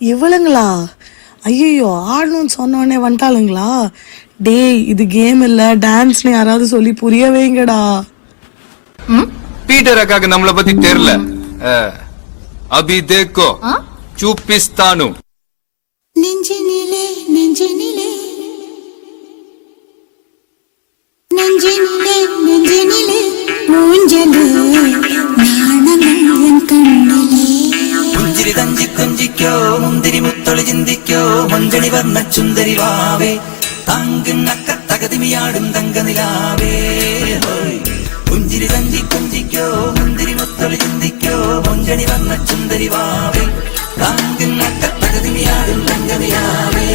இவளுங்களா? ஐயோ, ஆடணும்னு சொன்னோடனே வந்துட்டாளுங்களா? டேய், இது கேம் இல்ல, டான்ஸ்னு யாராவது சொல்லி புரிய வைங்கடா. பீட்டர் அக்காக்கு நம்மள பத்தி தெரியல. அபி தேக்கோ சூப்பிஸ்தானு. நெஞ்சினிலே நெஞ்சினிலே நெஞ்சினிலே நெஞ்சினிலே ஊஞ்சலே நாணங்கள் என் கண்ணிலே. പുഞ്ചിരി തഞ്ചി കൊഞ്ചിക്കോ മുന്തിരി മുത്തൊളി ചിന്തിക്കോ മഞ്ചണി വർണ്ണ ചുന്ദരി വാവേ താങ്കുന്നക്ക തകതിമിയാടും തങ്കനിലാവേ. പുഞ്ചിരി തഞ്ചി കൊഞ്ചിക്കോ മുന്തിരി മുത്തൊളി ചിന്തിക്കോ മഞ്ചണി വർണ്ണ ചുന്ദരി വാവേ താങ്കുന്നക്ക തകതിമിയാടും തങ്കനിലാവേ.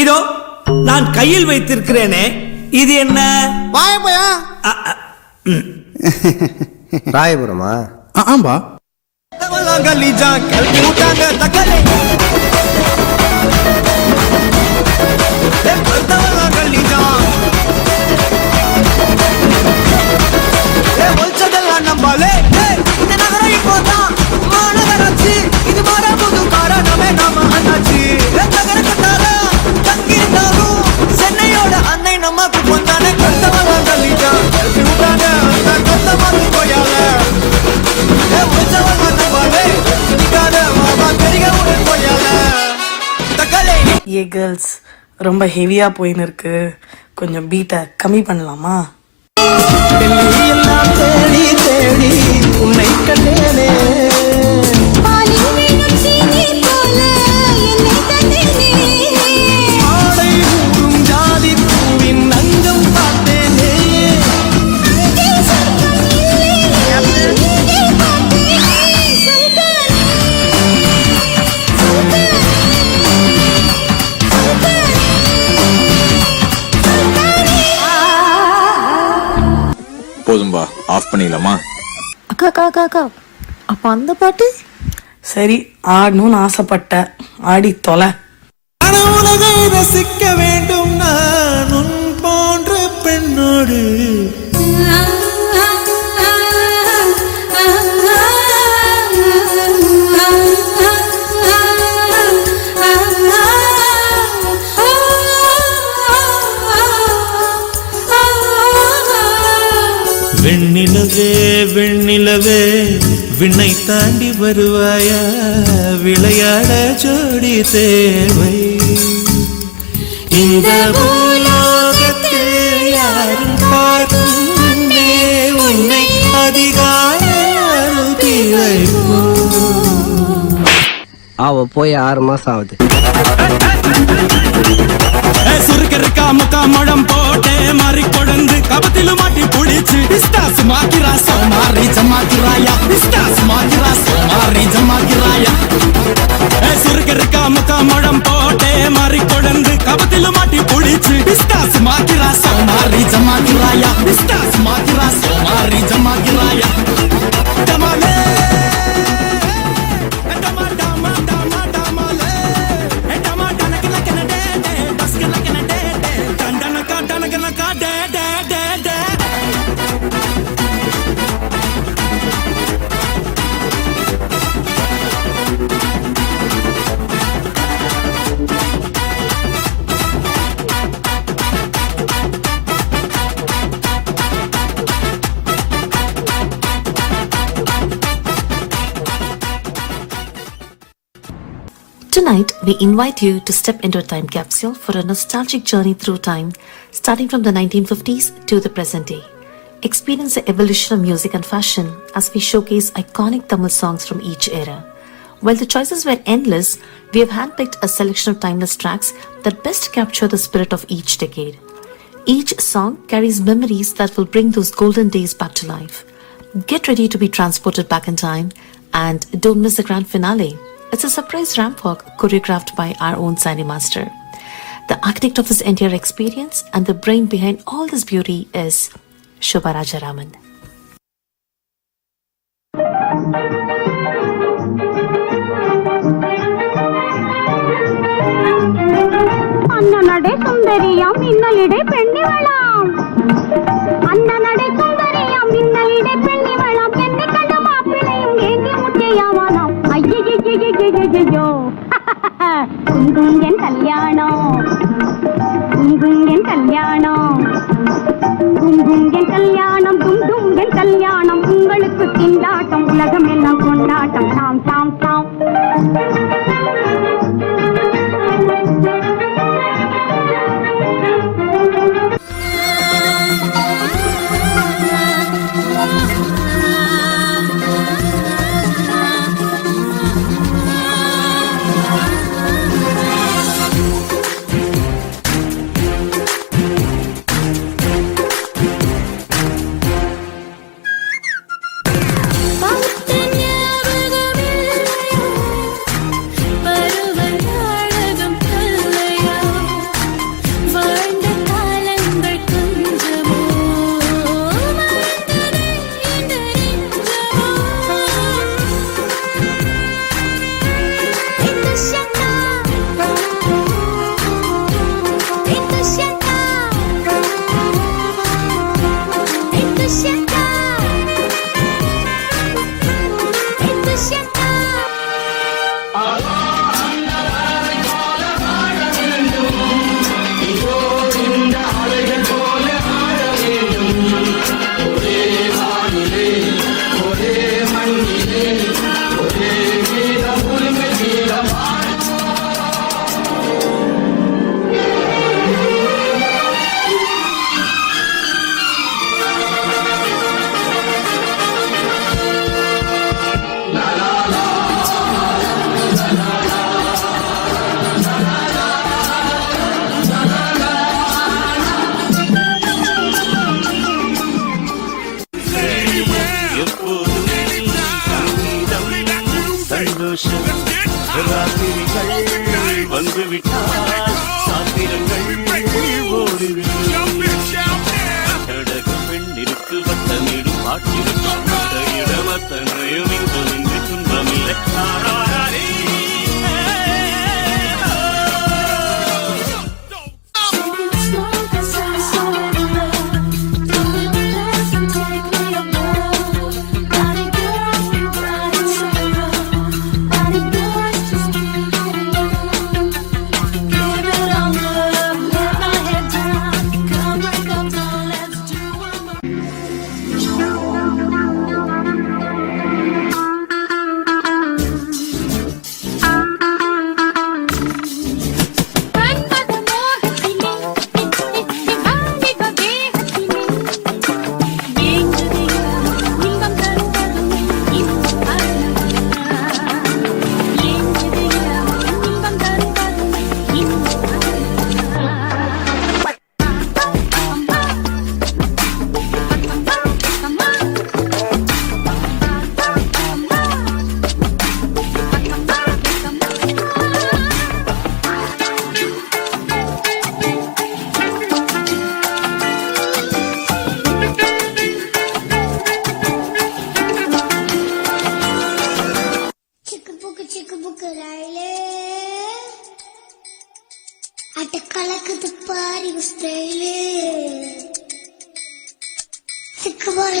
இதோ நான் கையில் வைத்திருக்கிறேனே, இது என்ன? வாயப்பயா. ராயபுரமா? ஆம்பா. நம்பாலே இந்த நகரம் இப்போதான் மாநகராட்சி. இது மாற புது காரணமே நாம அண்ணாச்சி. நகர கட்டார தங்கியிருந்தாலும் சென்னையோட அன்னை நமக்கு பொந்தானே. கத்தவெல்லாம் கல்லிட்டான் விட்டாங்க அந்த கத்தமாக போயால உச்சவங்க நம்பாலே நிக்காத மாமா பெரிய ஊரு போயால தக்காளி. ஏ கேர்ள்ஸ், ரொம்ப ஹெவியா போயின்னு இருக்கு. கொஞ்சம் பீட்டை கம்மி பண்ணலாமா? எல்லாம் தேடி தேடி உன்னை கண்டேனே. ஆடை ஊரும் ஜாதி பூவின் அங்கம் பார்த்தேனே. போதும்பா, ஆஃப் பண்ணிடலாமா? அக்கா அக்கா அக்கா அக்கா, அப்ப அந்த பாட்டு? சரி, ஆடணும்னு ஆசைப்பட்ட, ஆடி தொலை. உலகை ரசிக்க வேண்டும் நான் உன் போன்ற பெண்ணோடு. வெண்ணிலவே வெண்ணிலவே விண்ணை தாண்டி வருவாயா, விளையாட ஜோடி தேவை. இந்த பூலோகத்தில் யாரும் பார்க்கும் முன்னே உன்னை அதிகாலை அனுப்பி வைப்போம். அவ போய் 6 மாசம் ஆகுது. சுருக்கருக்கா முக்கா முழம் போட்டே மாறி கொழுந்து கபத்திலும் மாட்டி புடிச்சு பிஸ்டாஸ் மாத்திரா சோமாரி ஜமாத்திராயா. பிஸ்டாஸ் மாத்திரா சோமாரி ஜமாத்திராயா. சுருக்கருக்கா முக்கா முழம் போட்டே மாறி கொழுந்து கபத்திலும் மாட்டி புடிச்சு பிஸ்டாஸ் மாத்திரா சோமாரி ஜமாத்திராயா. பிஸ்டாஸ் மாத்திரா சோமாரி ஜமாத்திராயா. டமாலே Tonight, we invite you to step into a time capsule for a nostalgic journey through time, starting from the 1950s to the present day. Experience the evolution of music and fashion as we showcase iconic Tamil songs from each era. While the choices were endless, we have handpicked a selection of timeless tracks that best capture the spirit of each decade. Each song carries memories that will bring those golden days back to life. Get ready to be transported back in time and don't miss the grand finale. It's a surprise ramp walk choreographed by our own Sani Master. The architect of this entire experience and the brain behind all this beauty is Shobha Rajaraman. மின்னலிடை பெண்ணிவளாம் அந்த நடை சுந்தரியாம் மின்னலிடை பெண்ணிவளாம் என்னை கண்ட மாப்பிளையும் ஏங்கி முட்டையாவானாம் ஐயோ குங்குங்கன் கல்யாணம் குங்குங்கன் கல்யாணம் குங்குங்கன் கல்யாணம் குங்குங்கன் கல்யாணம் உங்களுக்கு திண்டாட்டம் உலகம் எல்லாம் கொண்டாட்டம் தாம் தாம் தாம்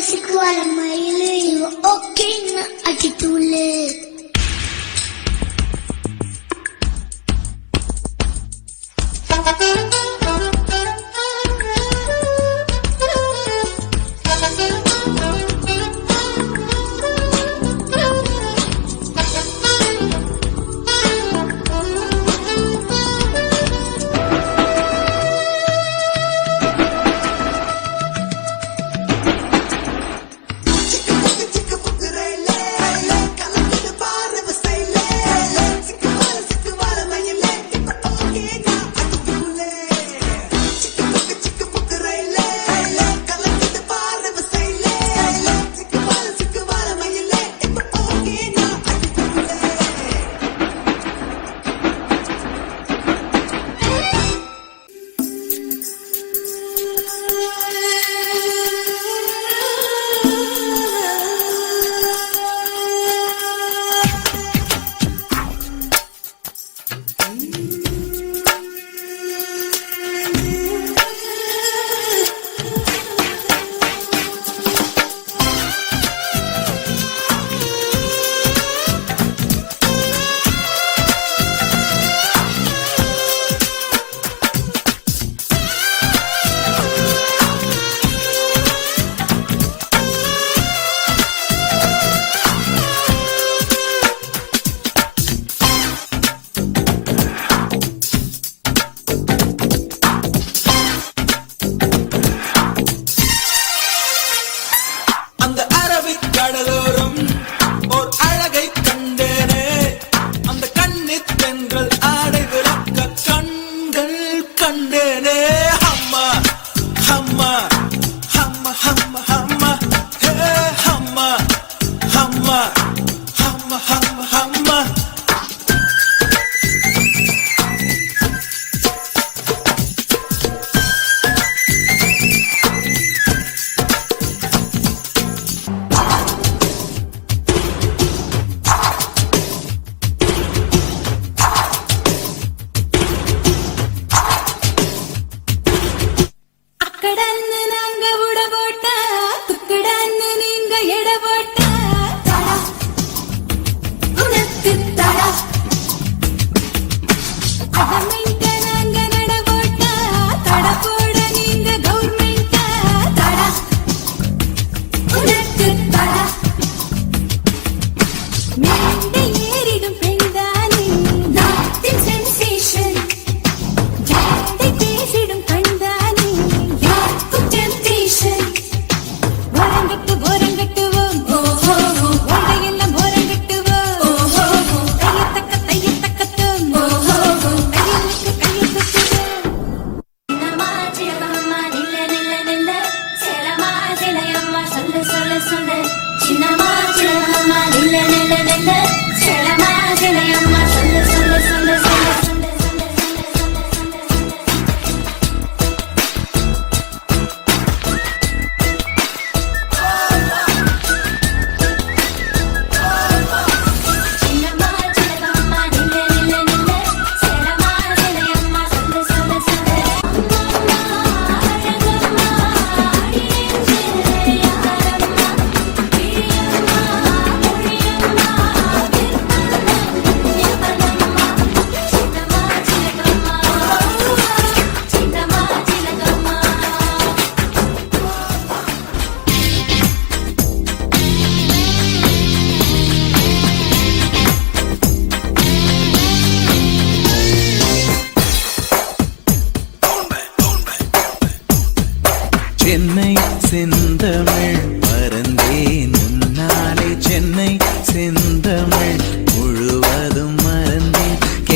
Sikwala maile, you okay na attitude.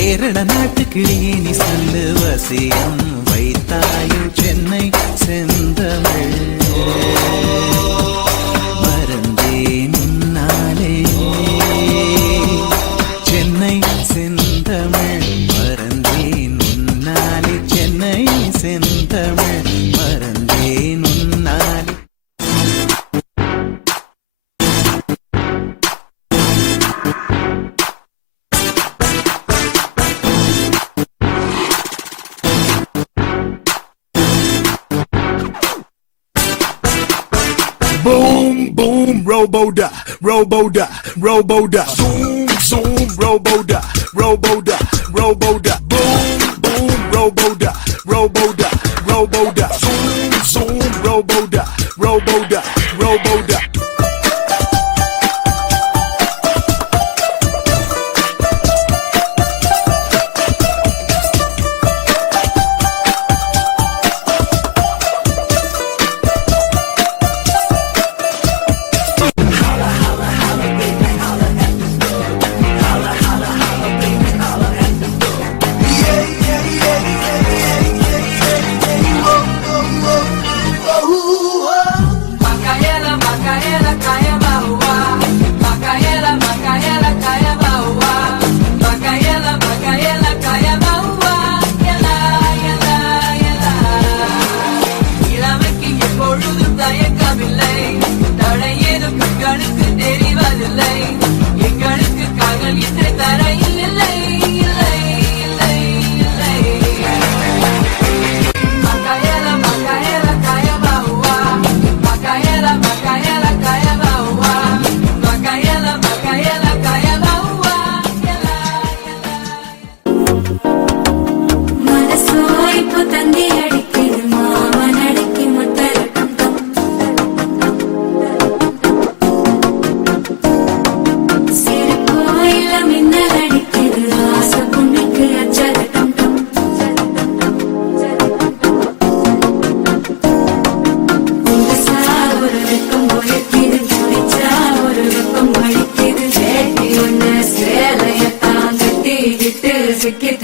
Kerala நாட்டு கிளியே நீ சொல்லு வசியம் வைத்தாயோ சென்னை செந்தமிழ் மறந்தேன் உன்னாலே சென்னை செந்தமிழ் மறந்தேன் உன்னாலே சென்னை செந்தமிழ் மறந்தேன் உன்னாலே Boom, boom, robo-da, robo-da, robo-da. Zoom, zoom, robo-da, robo-da, robo-da. Boom, boom, robo-da, robo-da, robo-da. Zoom, zoom, robo-da, robo-da, robo-da.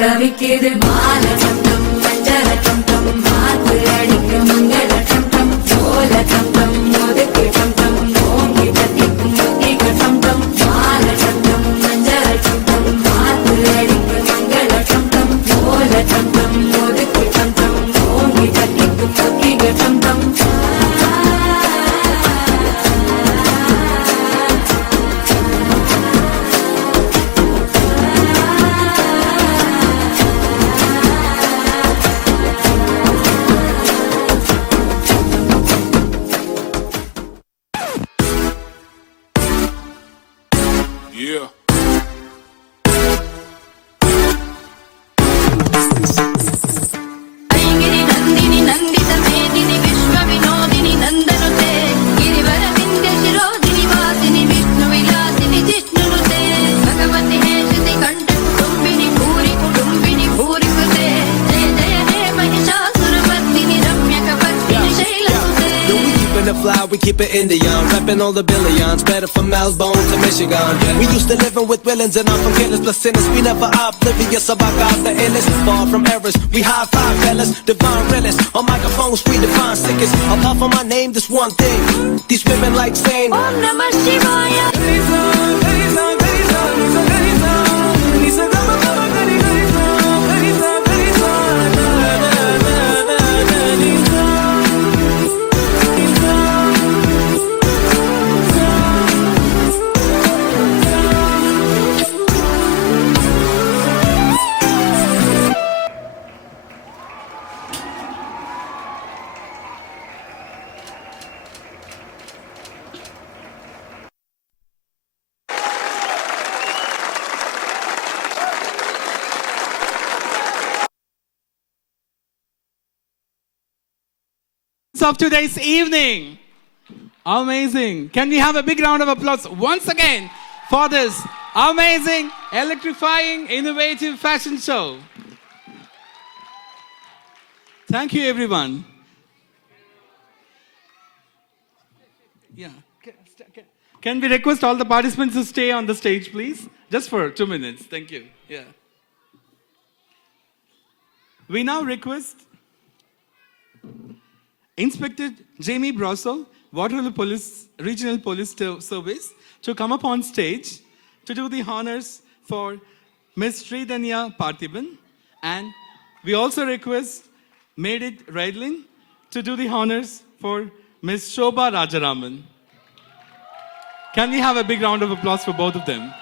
தவிக்கிது மால சத்தம் மஞ்சள சத்தம் மாத்து அடிக்க மங்கள சத்தம் சோல சத்தம் முதுக்கு சத்தம் ஓங்கி தத்திக்கும் முத்திக சத்தம் மால சத்தம் மஞ்சள சத்தம் மாத்து அடிக்க மங்கள சத்தம் சோல சத்தம் முதுக்கு சத்தம் ஓங்கி தத்திக்கும் முத்திக சத்தம் We keep it Indian, repping all the billions, better from Melbourne to Michigan. We used to living with villains and I'm from killers, plus sinners. We never oblivious about God, the illest. Far from errors, we high five fellas, divine realists. On microphones, we define sickest. I'll puff on my name, this one thing. These women like saying, Om Namah Shivaya. Of today's evening. Amazing. Can we have a big round of applause once again for this amazing, electrifying, innovative fashion show? Thank you, everyone. Yeah. Can we request all the participants to stay on the stage, please? Just for 2 minutes. Thank you. Yeah. We now request Inspector Jamie Brossel, Waterloo Police Regional Police Service, to come up on stage to do the honors for Miss Sridhanya Parthiban. And we also request Medit Reidling to do the honors for Miss Shobha Rajaraman. Can we have a big round of applause for both of them?